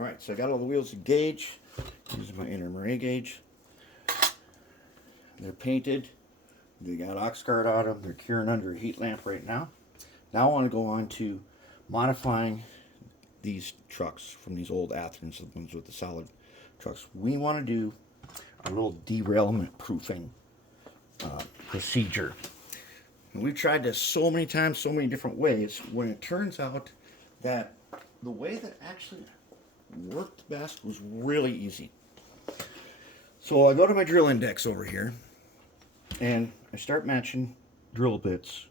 Alright, so I got all the wheels engaged. Using my inner Marais gauge. They're painted. They got ox guard on them. They're curing under a heat lamp right now. Now I want to go on to modifying these trucks from these old Athens, the ones with the solid trucks. We want to do a little derailment proofing procedure. And we've tried this so many times, so many different ways, when it turns out that the way that actually worked best was really easy. So I go to my drill index over here and I start matching drill bits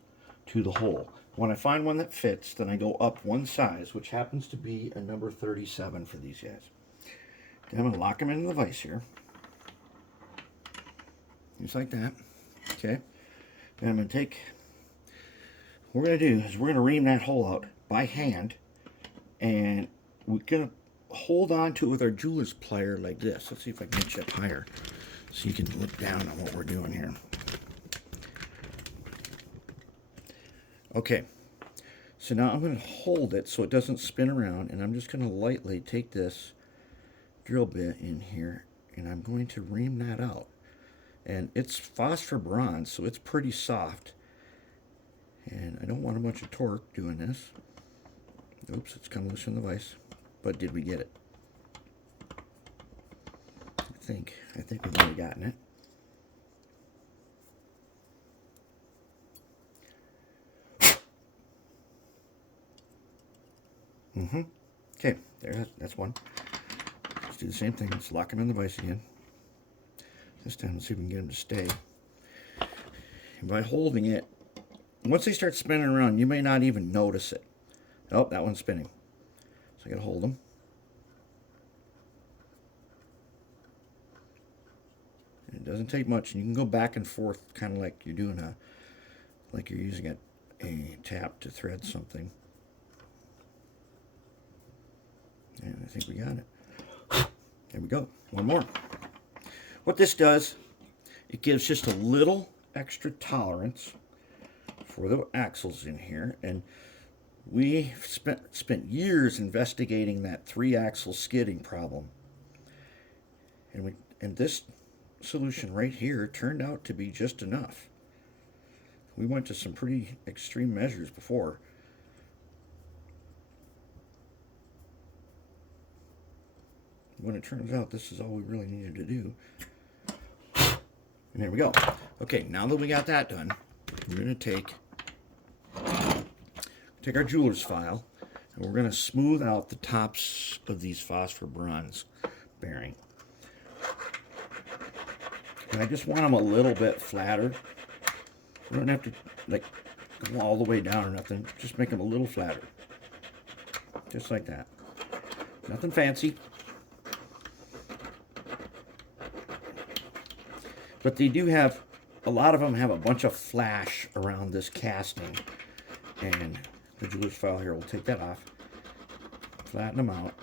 to the hole. When I find one that fits, then I go up one size, which happens to be a number 37 for these guys. Then I'm going to lock them into the vise here. Just like that. Okay. Then I'm going to take, what we're going to do is we're going to ream that hole out by hand, and we're going to hold on to it with our jeweler's plier like this. Let's see if I can get you up higher so you can look down on what we're doing here. Okay, so now I'm going to hold it so it doesn't spin around, and I'm just going to lightly take this drill bit in here, and I'm going to ream that out. And it's phosphor bronze, so it's pretty soft. And I don't want a bunch of torque doing this. Oops, it's come loose from the vise. But did we get it? I think we've already gotten it. Okay, that's one. Let's do the same thing. Let's lock them in the vise again. This time, let's see if we can get them to stay. And by holding it, once they start spinning around, you may not even notice it. Oh, that one's spinning. So I gotta hold them. And it doesn't take much. You can go back and forth, kind of like you're doing like you're using a tap to thread something. And I think we got it. There we go. One more. What this does, it gives just a little extra tolerance for the axles in here. And we spent years investigating that 3-axle skidding problem. And this solution right here turned out to be just enough. We went to some pretty extreme measures before. When it turns out this is all we really needed to do. And there we go. Okay, now that we got that done, we're going to take our jeweler's file, and we're going to smooth out the tops of these phosphor bronze bearing. And I just want them a little bit flatter. We don't have to like go all the way down or nothing. Just make them a little flatter. Just like that. Nothing fancy. But they do have, a lot of them have a bunch of flash around this casting. And the jeweler's file here will take that off. Flatten them out.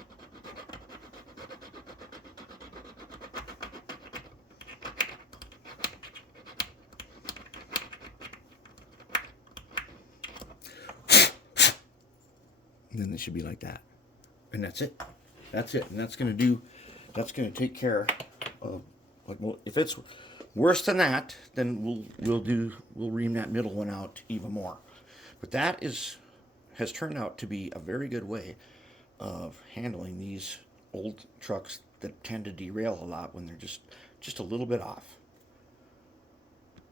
And then they should be like that. And that's it. That's it. And that's going to take care of, like, well, if it's worse than that, then we'll ream that middle one out even more. But that has turned out to be a very good way of handling these old trucks that tend to derail a lot when they're just a little bit off.